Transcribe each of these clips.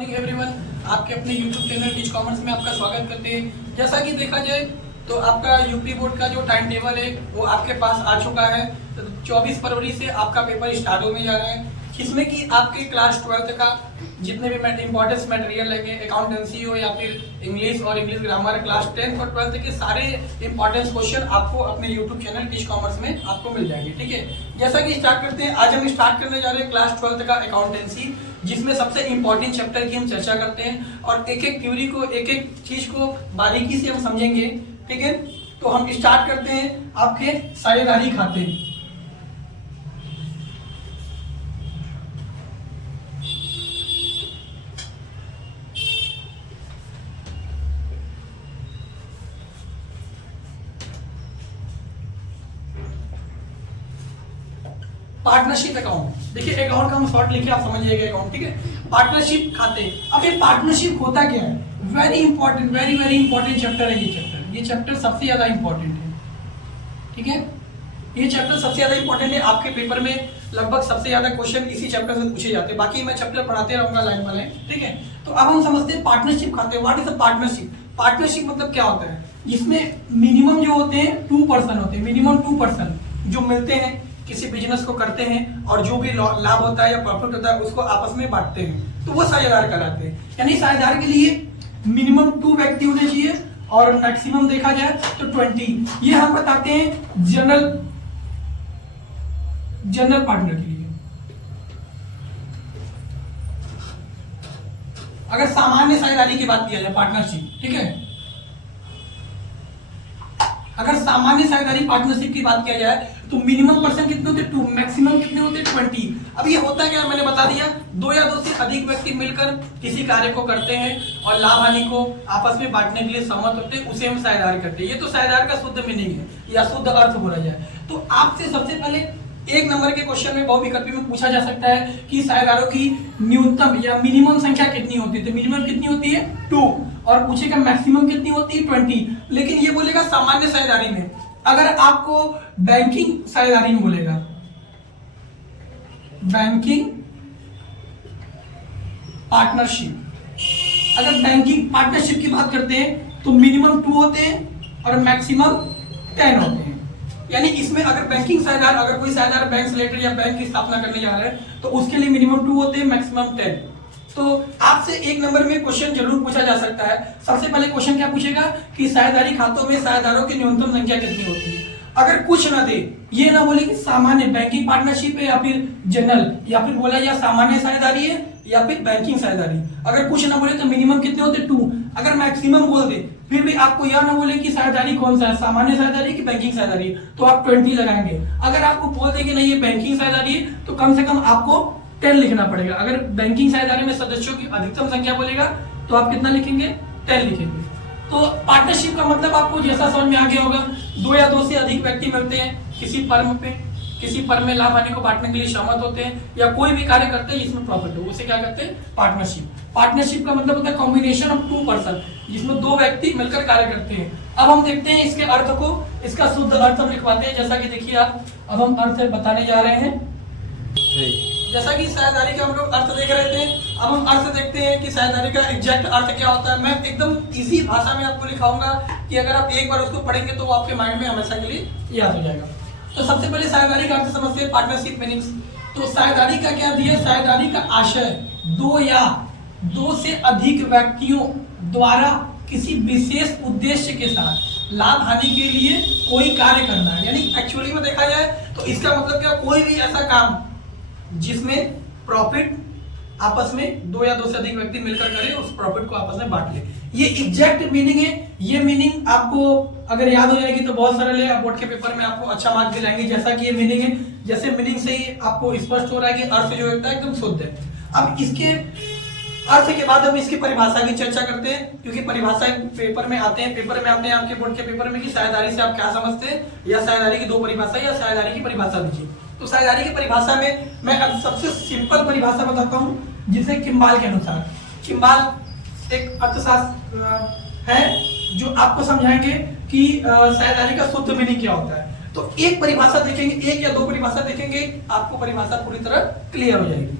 Everyone, आपके अपने YouTube channel teach commerce में आपका स्वागत करते हैं। जैसा कि देखा जाए तो आपका यूपी बोर्ड का जो टाइम टेबल है वो आपके पास आ चुका है। तो 24 फरवरी से आपका पेपर स्टार्ट होने जा रहा है, जिसमें कि आपके क्लास 12th का जितने भी इंपॉर्टेंस मटेरियल लगे, अकाउंटेंसी हो या फिर इंग्लिश और इंग्लिश ग्रामर, क्लास 10th और 12th के सारे इंपॉर्टेंस क्वेश्चन आपको अपने यूट्यूब चैनल टीच कॉमर्स में आपको मिल जाएंगे। ठीक है, जैसा कि स्टार्ट करते हैं। आज हम स्टार्ट करने जा रहे हैं क्लास 12th का अकाउंटेंसी, जिसमें सबसे इंपॉर्टेंट चैप्टर की हम चर्चा करते हैं और एक एक थ्योरी को, एक एक चीज को बारीकी से हम समझेंगे। ठीक है, तो हम स्टार्ट करते हैं आपके साझेदारी खाते। पार्टनरशिप अकाउंट, देखिए अकाउंट का हम शॉर्ट लिखे, आप समझ जाइएगा अकाउंट। ठीक है, पार्टनरशिप खाते। अब ये पार्टनरशिप होता क्या है? Very important, very very important chapter है ये चैप्टर सबसे ज्यादा इंपॉर्टेंट है। ठीक है, ये चैप्टर सबसे ज्यादा इंपॉर्टेंट है। आपके पेपर में लगभग सबसे ज्यादा क्वेश्चन इसी चैप्टर से पूछे जाते हैं। बाकी मैं चैप्टर पढ़ाते रहूंगा लाइन बाय लाइन। ठीक है, तो अब हम समझते हैं पार्टनरशिप खाते। What is a partnership? Partnership मतलब क्या होता है? जिसमें मिनिमम जो होते हैं 2 पर्सन होते हैं, मिनिमम 2 पर्सन जो मिलते हैं, किसी बिजनेस को करते हैं और जो भी लाभ होता है या प्रॉफिट होता है उसको आपस में बांटते हैं, तो वो साझेदार कहलाते हैं। यानी साझेदार के लिए मिनिमम 2 व्यक्ति होने चाहिए और मैक्सिमम देखा जाए तो 20। ये हम बताते हैं जनरल पार्टनर के लिए। अगर सामान्य साझेदारी की बात किया जाए पार्टनरशिप, ठीक है, अगर सामान्य साझेदारी पार्टनरशिप की बात किया जाए तो मिनिमम पर्सन कितने होते हैं? 2, मैक्सिमम कितने होते हैं? 20। अब ये होता क्या है, मैंने बता दिया, 2 या 2 से अधिक व्यक्ति मिलकर किसी कार्य को करते हैं और लाभ हानि को आपस में बांटने के लिए सहमत होते हैं, उसे हम साझेदार करते हैं। ये तो साझेदार का शुद्ध मीनिंग है या शुद्ध अर्थ बोला जाए तो। आपसे सबसे पहले 1 नंबर के क्वेश्चन में बहुविकल्पी में पूछा जा सकता है कि साझेदारों की न्यूनतम या मिनिमम संख्या कितनी होती है? तो मिनिमम कितनी होती है? 2, और पूछेगा मैक्सिमम कितनी होती है? 20। लेकिन ये बोलेगा सामान्य साझेदारी में। अगर आपको बैंकिंग साझेदारी में बोलेगा, बैंकिंग पार्टनरशिप, अगर बैंकिंग पार्टनरशिप की बात करते हैं तो मिनिमम 2 होते हैं और मैक्सिमम 10 होते हैं। यानी इसमें अगर बैंकिंग साझेदार, अगर कोई साझेदार बैंक से रिलेटेड या बैंक की स्थापना करने जा रहे हैं तो उसके लिए मिनिमम 2 होते हैं, मैक्सिमम 10। तो आपसे 1 नंबर में क्वेश्चन जरूर पूछा जा सकता है। सबसे पहले क्वेश्चन क्या पूछेगा कि साझेदारी खातों में साझेदारों की न्यूनतम संख्या कितनी होती है। अगर कुछ ना दे, ये ना बोले कि सामान्य बैंकिंग पार्टनरशिप है या फिर जनरल, या फिर बोला या सामान्य साझेदारी है या फिर बैंकिंग साझेदारी, अगर कुछ ना बोले तो मिनिमम कितने होते? 2। अगर मैक्सिमम बोल दे फिर भी आपको यह ना बोले कि साझेदारी कौन सा है, सामान्य साझेदारी की बैंकिंग साझेदारी, तो आप 20 लगाएंगे। अगर आपको बोल दे कि नहीं ये बैंकिंग साझेदारी है तो कम से कम आपको 10 लिखना पड़ेगा। अगर बैंकिंग साझेदारी में सदस्यों की अधिकतम संख्या बोलेगा तो आप कितना लिखेंगे? 10 लिखेंगे। तो पार्टनरशिप का मतलब आपको जैसा समझ में आ गया होगा, 2 या 2 से अधिक व्यक्ति मिलते हैं किसी फर्म में लाभ हानि को बांटने के लिए सहमत होते हैं या कोई भी कार्य करते हैं जिसमें प्रॉफिट हो, उसे क्या कहते हैं? पार्टनरशिप। पार्टनरशिप का मतलब होता है कॉम्बिनेशन ऑफ 2 पर्सन, जिसमें 2 व्यक्ति मिलकर कार्य करते हैं। अब हम देखते हैं इसके अर्थ को, इसका शुद्ध अर्थ हम लिखवाते हैं। जैसा कि देखिए आप, अब हम अर्थ बताने जा रहे हैं। जैसा कि साझेदारी का हम लोग अर्थ देख रहे थे, अब हम अर्थ देखते हैं कि साझेदारी का एग्जैक्ट अर्थ क्या होता है। मैं एकदम इजी भाषा में आपको लिखाऊंगा कि अगर आप एक बार उसको पढ़ेंगे तो वो आपके माइंड में हमेशा के लिए याद हो जाएगा। तो सबसे पहले साझेदारी का अर्थ समझते हैं, पार्टनरशिप मीनिंग्स। तो साझेदारी का क्या दिया? साझेदारी का आशय 2 या 2 से अधिक व्यक्तियों द्वारा किसी विशेष उद्देश्य के साथ लाभ हानि के लिए कोई कार्य करना है। यानी एक्चुअली में देखा जाए तो इसका मतलब क्या? कोई भी ऐसा काम जिसमें प्रॉफिट आपस में 2 या 2 से अधिक व्यक्ति मिलकर करें, उस प्रॉफिट को आपस में बांट ले। ये एग्जैक्ट मीनिंग है। ये मीनिंग आपको अगर याद हो जाएगी तो बहुत सरल है, बोर्ड के पेपर में आपको अच्छा मार्क्स दिलाएंगे। जैसा कि ये मीनिंग है, जैसे मीनिंग से ही आपको स्पष्ट हो रहा है कि अर्थ जो होता है एकदम शुद्ध है। अब इसके अर्थ के बाद हम इसकी परिभाषा की चर्चा करते हैं, क्योंकि परिभाषा पेपर में आते हैं आपके बोर्ड के पेपर में कि साझेदारी से आप क्या समझते हैं, या साझेदारी की 2 परिभाषा या साझेदारी की परिभाषा दीजिए। तो साझेदारी की परिभाषा में मैं अब सबसे सिंपल परिभाषा बताता हूं, जिसे किम्बाल के अनुसार, किम्बाल एक अर्थशास्त्र है जो आपको समझाएंगे कि साझेदारी का शुद्ध मीनिंग क्या होता है। तो एक परिभाषा देखेंगे, 1 या 2 परिभाषा देखेंगे, आपको परिभाषा पूरी तरह क्लियर हो जाएगी।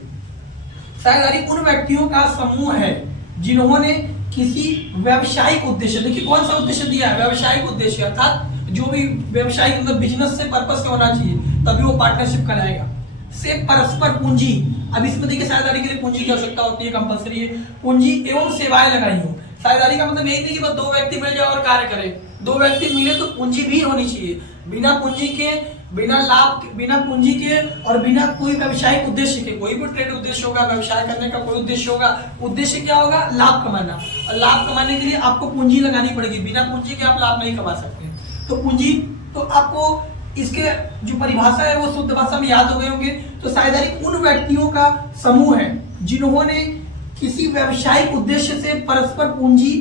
साझेदारी उन व्यक्तियों का समूह है जिन्होंने किसी व्यावसायिक उद्देश्य, देखिए कौन सा उद्देश्य दिया है, व्यावसायिक उद्देश्य, अर्थात जो भी व्यावसायिक मतलब बिजनेस से पर्पस से होना चाहिए तभी वो पार्टनरशिप कहलाएगा। से परस्पर पूंजी, अब इसमें देखिए साझेदारी के लिए पूंजी की आवश्यकता होती है, कंपलसरी है। पूंजी एवं सेवाएं लगाई हो, साझेदारी का मतलब यही नहीं कि बस दो व्यक्ति मिल जाए और कार्य करें, दो व्यक्ति मिले तो पूंजी भी होनी चाहिए। बिना पूंजी के, बिना लाभ, बिना पूंजी के और बिना कोई व्यावसायिक उद्देश्य के, कोई भी ट्रेड उद्देश्य होगा, व्यवसाय करने का कोई उद्देश्य होगा, उद्देश्य क्या होगा, लाभ कमाना, और लाभ कमाने के लिए आपको पूंजी लगानी पड़ेगी, बिना पूंजी के आप लाभ नहीं कमा सकते। तो पूंजी, तो आपको इसके जो परिभाषा है वो शुद्ध भाषा में याद हो गए होंगे। तो साझेदारी उन व्यक्तियों का समूह है जिन्होंने किसी व्यावसायिक उद्देश्य से परस्पर पूंजी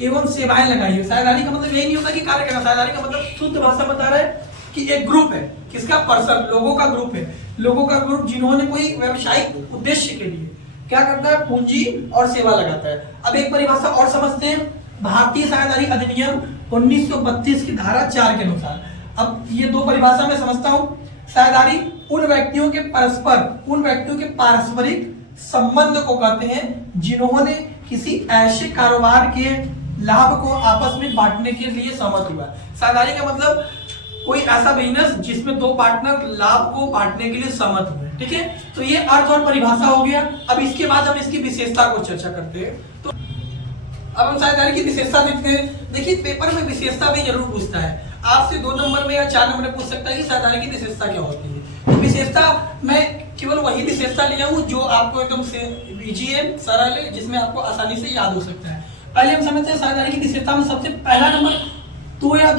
एवं सेवाएं लगाई है। साझेदारी का मतलब यही नहीं होता कि कार्य करना, साझेदारी का मतलब शुद्ध भाषा बता रहा है कि एक ग्रुप है, किसका, पर्सन, लोगों का ग्रुप है, लोगों का ग्रुप जिन्होंने कोई व्यावसायिक उद्देश्य के लिए क्या करता है, पूंजी और सेवा लगाता है। अब एक परिभाषा और समझते हैं, भारतीय साझेदारी अधिनियम 1932 की धारा 4 के अनुसार। अब ये दो परिभाषा में समझता हूं। साझेदारी उन व्यक्तियों के पारस्परिक संबंध को कहते हैं जिन्होंने किसी ऐसे कारोबार के लाभ को आपस में बांटने के लिए सहमत हुआ। साझेदारी का मतलब कोई ऐसा बिजनेस जिसमें दो पार्टनर लाभ को बांटने के लिए सहमत हुए, ठीक है। तो ये अर्थ और परिभाषा हो गया। अब इसके बाद हम इसकी विशेषता को चर्चा करते हैं। तो अब हम साझेदारी की विशेषता देखते हैं। देखिए पेपर में विशेषता भी जरूर पूछता है, आपसे 2 नंबर में या 4 नंबर में पूछ सकता है कि साझेदारी की विशेषता क्या होती है। तो विशेषता मैं केवल वही विशेषता लिया हूं जो आपको एकदम से इजी है, सरल है, जिसमें आपको आसानी से याद हो सकता है। पहले हम समझते हैं साझेदारी की विशेषता में सबसे पहला नंबर दो या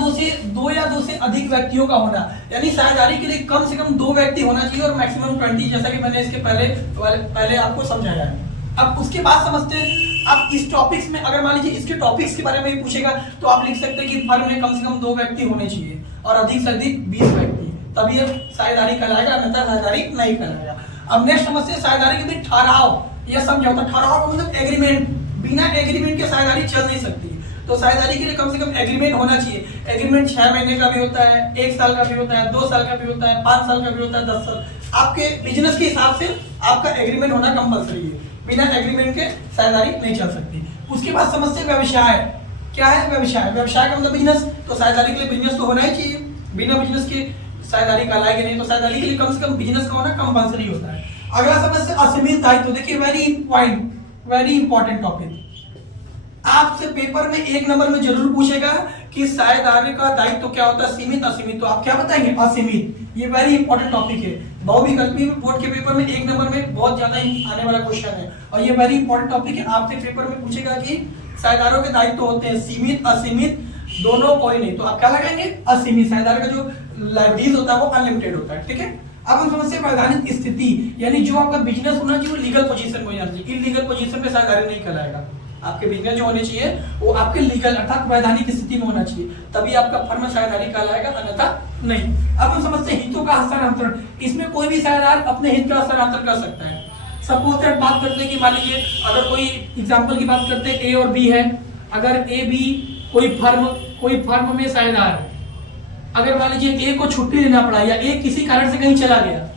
दो से अधिक व्यक्तियों का होना, यानी साझेदारी के लिए कम से कम 2 व्यक्ति होना चाहिए और मैक्सिमम 20, जैसा कि मैंने इसके पहले आपको समझाया है। अब उसके बाद समझते हैं, अब इस टॉपिक्स में अगर मान लीजिए इसके टॉपिक्स के बारे में भी पूछेगा तो आप लिख सकते हैं कि फर्म में कम से कम 2 व्यक्ति होने चाहिए और अधिक से अधिक 20 व्यक्ति, तभी ये साझेदारी कहलाएगा, अन्यथा साझेदारी नहीं कहलाएगा। अब नेक्स्ट समझते हैं साझेदारी के भी ठहराव, यह समझौता, ठहराव का मतलब एग्रीमेंट, बिना एग्रीमेंट के साझेदारी चल नहीं सकती। तो साझेदारी के लिए कम से कम एग्रीमेंट होना चाहिए। एग्रीमेंट 6 महीने का भी होता है, 1 साल का भी होता है, 2 साल का भी होता है, 5 साल का भी होता है, 10 साल, आपके बिजनेस के हिसाब से आपका एग्रीमेंट होना कंपलसरी है। बिना एग्रीमेंट के साझेदारी नहीं चल सकती। उसके बाद समझते हैं व्यवसाय, क्या है व्यवसाय, व्यवसाय का मतलब बिजनेस। तो साझेदारी के लिए बिजनेस तो होना ही चाहिए, बिना बिजनेस के साझेदारी कहलाएगी नहीं। तो साझेदारी के लिए कम से कम बिजनेस का होना कंपलसरी होता है। अगला समझते हैं असीमित दायित्व। देखिए वेरी इंपॉर्टेंट टॉपिक, आपसे पेपर में 1 नंबर में जरूर पूछेगा कि साझेदारी का दायित्व क्या होता है, सीमित असीमित। तो आप क्या बताएंगे, असीमित। ये वेरी इंपॉर्टेंट टॉपिक है, बहुविकल्पी बोर्ड के पेपर में 1 नंबर में बहुत ज्यादा ही आने वाला क्वेश्चन है और ये वेरी इंपॉर्टेंट टॉपिक है। आपसे पेपर में पूछेगा कि साझेदारों के दायित्व होते हैं सीमित, असीमित, दोनों, कोई नहीं। तो आप क्या लगाएंगे, असीमित। साझेदार का जो लाइबिलिटीज होता है वो अनलिमिटेड होता है, ठीक है। अब हम समझते हैं वैधानिक स्थिति, यानी जो आपका बिजनेस होना चाहिए वो लीगल पोजीशन में होना चाहिए। इलीगल पोजीशन में साझेदारी नहीं कहलाएगा। आपके बिजनेस जो होने चाहिए वो आपके लीगल अर्थात वैधानिक स्थिति में होना चाहिए, तभी आपका फर्म साझेदारी कहलाएगा, अन्यथा नहीं। अब हम समझते हैं हितों का हस्तांतरण। इसमें कोई भी साझेदार अपने हित का हस्तांतरण कर सकता है। सपोज दैट बात करते हैं कि मान लीजिए अगर कोई एग्जांपल की बात करते हैं, ए और बी है। अगर ए बी कोई फर्म में साझेदार है, अगर मान लीजिए ए को छुट्टी लेना पड़ा या ए किसी कारण से कहीं चला गया,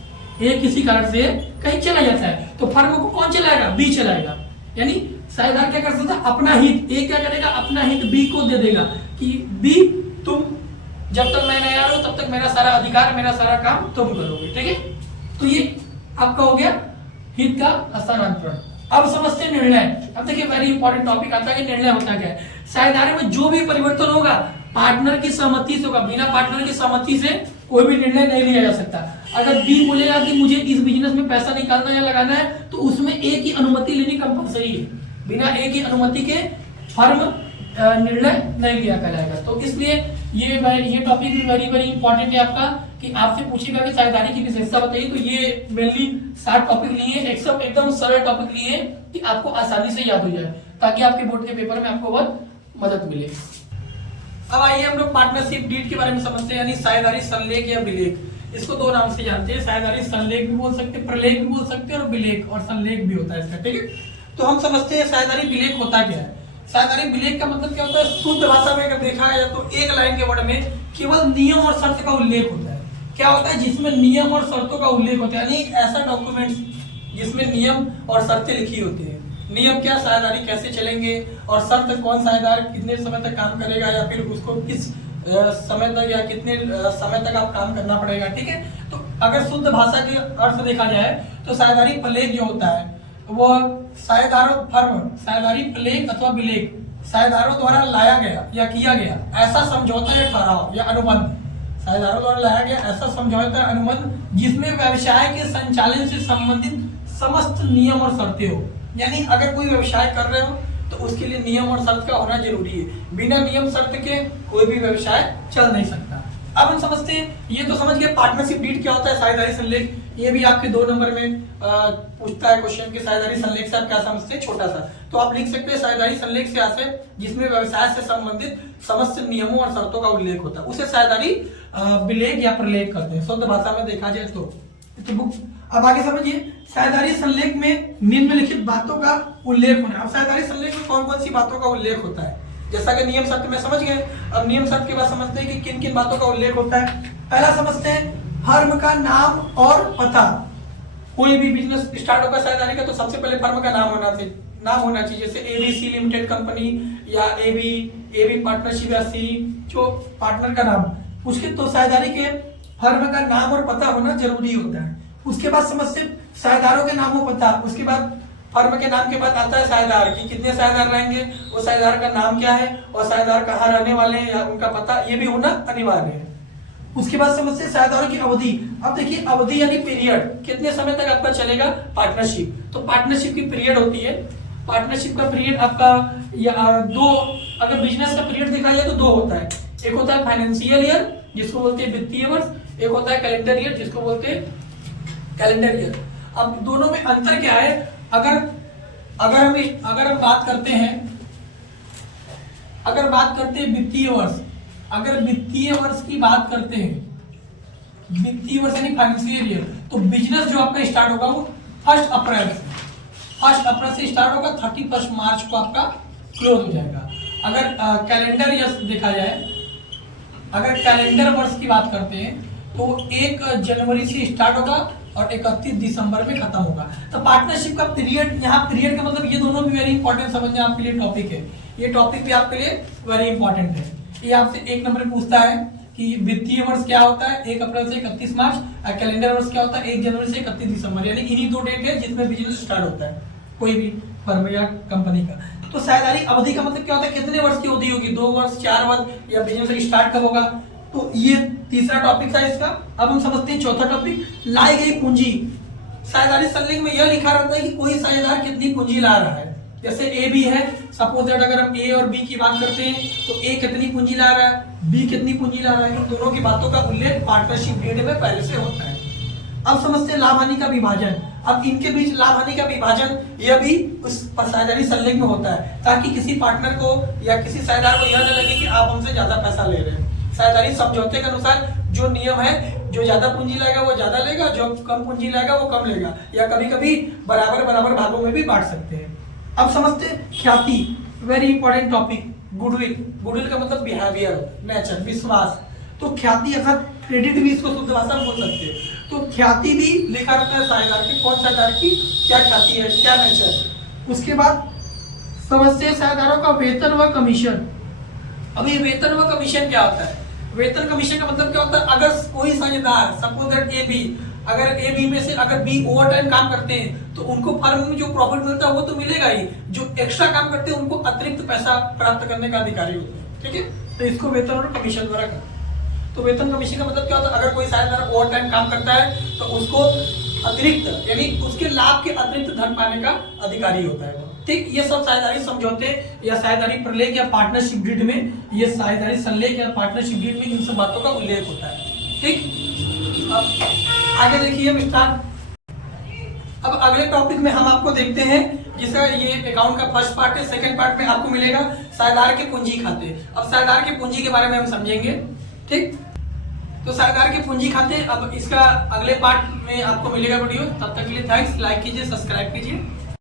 ए किसी कारण से कहीं चला जाता है, तो फर्म को कौन चलाएगा, बी चलाएगा। यानी साझेदार क्या कर सकता है, अपना हित, ए क्या करेगा, अपना हित बी को दे देगा कि बी तुम जब तक मैं नहीं आ रहा हूं तब तक मेरा सारा अधिकार, मेरा सारा काम तुम करोगे, ठीक है। तो ये आपका हो गया हित का हस्तांतरण। अब समझते हैं निर्णय। अब देखिए वेरी इंपॉर्टेंट टॉपिक आता है कि निर्णय होता क्या है। साझेदारी में जो भी परिवर्तन होगा पार्टनर की सहमति से होगा, बिना पार्टनर की सहमति से कोई भी निर्णय नहीं लिया जा सकता। अगर बी बोलेगा कि मुझे इस बिजनेस में पैसा निकालना या लगाना है तो उसमें ए की अनुमति लेनी कंपलसरी है। बिना ए की अनुमति के फर्म निर्णय नहीं लिया जाएगा। तो इसलिए ये टॉपिक भी वेरी इंपॉर्टेंट है आपका कि आपसे पूछेगा कि साझेदारी की विशेषता बताइए। तो ये मेनली 7 टॉपिक लिए, एकदम सरल टॉपिक लिए कि आपको आसानी से याद हो जाए, ताकि आपके बोर्ड के पेपर में आपको बहुत मदद मिले। अब आइए हम लोग पार्टनरशिप डीड के बारे में समझते हैं, यानी साझेदारी संलेख या विलेख। इसको 2 नाम से जानते हैं, साझेदारी संलेख भी बोल सकते हैं, प्रलेख भी बोल सकते हैं और विलेख और संलेख भी होता है इसका, ठीक है। तो हम समझते हैं साझेदारी विलेख होता क्या है। साझेदारी विलेख का मतलब क्या होता है, शुद्ध भाषा में अगर देखा जाए तो एक लाइन के वर्ड में केवल नियम और शर्त का उल्लेख होता है। क्या होता है, जिसमें नियम और शर्तों का उल्लेख होता है, यानी एक ऐसा डॉक्यूमेंट जिसमें नियम और शर्तें लिखी होती है। नियम क्या, साझेदारी कैसे चलेंगे, और शर्त कौन साझेदार कितने समय तक काम करेगा या फिर उसको किस समय तक या कितने समय तक आप काम करना पड़ेगा। ठीक है, तो अगर शुद्ध भाषा के अर्थ देखा जाए तो साझेदारी प्रलेख जो होता है वो साझेदारों फर्म, साझेदारी प्रलेख अथवा विलेख साझेदारों द्वारा लाया गया या किया गया ऐसा समझौता या ठहराव या अनुबंध, साझेदारों द्वारा लाया गया ऐसा समझौता या अनुबंध जिसमें व्यवसाय के संचालन से संबंधित समस्त नियम और शर्तें हो। यानी अगर कोई व्यवसाय कर रहे हो तो उसके लिए नियम और शर्त का होना जरूरी है। बिना नियम शर्त के कोई भी व्यवसाय चल नहीं सकता। अब हम समझते हैं, ये तो समझ गए पार्टनरशिप डीड क्या होता है, साझेदारी संलेख। ये भी आपके 2 नंबर में पूछता है क्वेश्चन कि साझेदारी संलेख से आप क्या समझते हैं, छोटा सा। तो आप लिख सकते हैं साझेदारी संलेख से आशय जिसमें व्यवसाय से संबंधित समस्त नियमों और शर्तों का उल्लेख होता है, उसे साझेदारी विलेख या प्रलेख कहते हैं शुद्ध भाषा में देखा जाए तो बुक। अब आगे समझिए, साझेदारी संलेख में निम्नलिखित बातों का उल्लेख होना। अब साझेदारी संलेख में कौन कौन सी बातों का उल्लेख होता है, जैसा कि नियम शर्त में समझ गए। अब नियम शर्त के बाद समझते हैं कि किन किन बातों का उल्लेख होता है। पहला समझते हैं फर्म का नाम और पता। कोई भी बिजनेस स्टार्ट होगा साझेदारी का तो सबसे पहले फर्म का नाम होना चाहिए, जैसे एबीसी लिमिटेड कंपनी या एबी पार्टनरशिप या सी जो पार्टनर का नाम, उसके तो साझेदारी के फर्म का नाम और पता होना जरूरी होता है। उसके बाद समझते साझेदारों के नाम और पता, उसके बाद फर्म के नाम के बाद आता है साझेदार की कितने साझेदार रहेंगे, वो साझेदार का नाम क्या है और साझेदार कहाँ रहने वाले हैं या उनका पता, ये भी होना अनिवार्य है। उसके बाद समझते साझेदारों की अवधि। अब देखिए अवधि यानी पीरियड, कितने समय तक आपका चलेगा पार्टनरशिप, तो पार्टनरशिप की पीरियड होती है। पार्टनरशिप का पीरियड आपका या 2, अगर बिजनेस का पीरियड देखा जाए तो 2 होता है। एक होता है फाइनेंशियल ईयर जिसको बोलते हैं वित्तीय वर्ष, एक होता है कैलेंडर ईयर जिसको बोलते हैं कैलेंडर ईयर। अब दोनों में अंतर क्या है, अगर हम बात करते हैं वित्तीय वर्ष, अगर वित्तीय वर्ष की बात करते हैं, वित्तीय वर्ष यानी फाइनेंशियल ईयर, तो बिजनेस जो आपका स्टार्ट होगा वो 1 अप्रैल से स्टार्ट होगा, 31 मार्च को आपका क्लोज हो जाएगा। अगर कैलेंडर ईयर देखा जाए, अगर कैलेंडर वर्ष की बात करते हैं तो 1 जनवरी से स्टार्ट होगा और 31 दिसंबर में खत्म होगा। तो पार्टनरशिप का पीरियड, यहाँ पीरियड का मतलब ये दोनों भी वेरी इंपॉर्टेंट समझना आपके लिए टॉपिक है, ये टॉपिक भी आपके लिए वेरी इंपॉर्टेंट है। ये आपसे 1 नंबर में पूछता है कि वित्तीय वर्ष क्या होता है 1 अप्रैल से 31 मार्च, कैलेंडर वर्ष क्या होता है 1 जनवरी से 31 दिसंबर, यानी इन्हीं 2 डेट है जिसमें बिजनेस स्टार्ट होता है कोई भी फर्म या कंपनी का। तो साझेदारी अवधि का मतलब क्या होता है, कितने वर्ष की अवधि होगी, 2 वर्ष, 4 वर्ष, या बिजनेस स्टार्ट कब होगा। तो ये तीसरा टॉपिक था इसका। अब हम समझते हैं चौथा टॉपिक, लाई गई पूंजी। साझेदारी संलेख में यह लिखा रहता है कि कोई साझेदार कितनी पूंजी ला रहा है। जैसे ए बी है, सपोज दैट अगर हम ए और बी की बात करते हैं तो ए कितनी पूंजी ला रहा है, बी कितनी पूंजी ला रहा है, इन दोनों की बातों का उल्लेख पार्टनरशिप डीड में पहले से होता है। अब समझते हैं लाभ हानि का विभाजन। अब इनके बीच लाभ हानि का विभाजन यह भी उस साझेदारी संलेख में होता है, ताकि किसी पार्टनर को या किसी साझेदार को यह न लगे कि आप हमसे ज्यादा पैसा ले रहे हैं। साझेदारी समझौते के अनुसार जो नियम है, जो ज्यादा पूंजी लाएगा वो ज्यादा लेगा, जो कम पूंजी लाएगा वो कम लेगा, या कभी कभी बराबर भागों में भी बांट सकते हैं। अब समझते हैं ख्याति, वेरी इंपॉर्टेंट टॉपिक। गुडविल का मतलब बिहेवियर, नेचर, विश्वास। तो ख्याति अर्थात क्रेडिट भी इसको शुद्ध भाषा में बोल सकते हैं। तो ख्याति भी लिखा रहता है साझेदार की, कौन साझेदार की क्या ख्याति है, क्या नेचर है। उसके बाद समझते हैं साझेदारों का वेतन व कमीशन। अब ये वेतन व कमीशन क्या होता है, वेतन कमीशन का मतलब क्या होता है, अगर कोई साझेदार सपोज दैट ए बी, अगर ए बी में से अगर बी ओवर टाइम काम करते हैं तो उनको फर्म में जो प्रॉफिट मिलता है वो तो मिलेगा ही, जो एक्स्ट्रा काम करते हैं उनको अतिरिक्त पैसा प्राप्त करने का अधिकारी होते हैं। ठीक है, तो इसको वेतन और कमीशन द्वारा करते हैं। तो वेतन कमीशन का मतलब क्या होता है, अगर कोई साझेदार ओवर टाइम काम करता है तो उसको अतिरिक्त यानी उसके लाभ के अतिरिक्त धन पाने का अधिकारी होता है। ठीक, ये सब साझेदारी समझौते या साझेदारी प्रलेख या पार्टनरशिप डीड में, ये साझेदारी संलेख या पार्टनरशिप डीड में इन सब बातों का उल्लेख होता है। ठीक, अब आगे देखिए विस्तार। अब अगले टॉपिक में हम आपको देखते हैं, जिसका ये अकाउंट का फर्स्ट पार्ट है। सेकंड पार्ट में आपको मिलेगा साझेदार के पूंजी खाते। अब साझेदार के पूंजी के बारे में हम समझेंगे। ठीक, तो साझेदार के पूंजी खाते, अब इसका अगले पार्ट में आपको मिलेगा वीडियो। तब तक के लिए थैंक्स, लाइक कीजिए, सब्सक्राइब कीजिए।